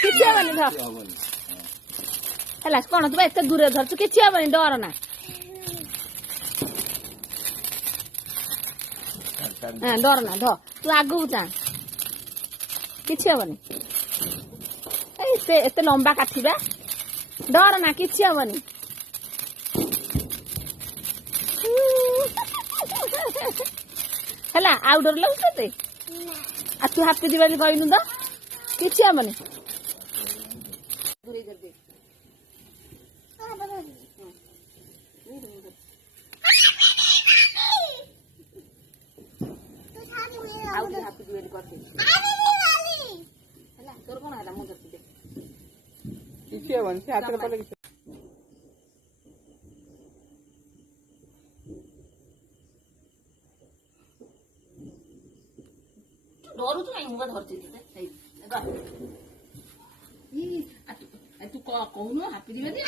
କିଛି ହବନି ଧର ହେଲା କଣ ତୁ ଏତେ ଦୂରରେ ଧରୁଛୁ କିଛି ହବନି ଡର ନା ଡର ନା ଧ ତୁ ଆଗକୁ ଯା କିଛି ହବନି ଏତେ ଲମ୍ବା କାଠିବା ଡର ନା କିଛି ହବନି ହେଲା ଆଉ ଡର ଲାଗୁଛି ତତେ ଆଉ ତୁ ହାତୀ ଯିବା କହିନୁ ତ କିଛି ହବନି ତୋର କଣ ହେଲା ମୁଁ ଧରିଛି କିଛି ହବନି ସେ ହାତରେ କଲେ କିଛି ଡରୁଛୁ କାଇଁ ମୁଁ ଧରିଛି ତୁ କହୁନୁ ହାପି ଯିବେନି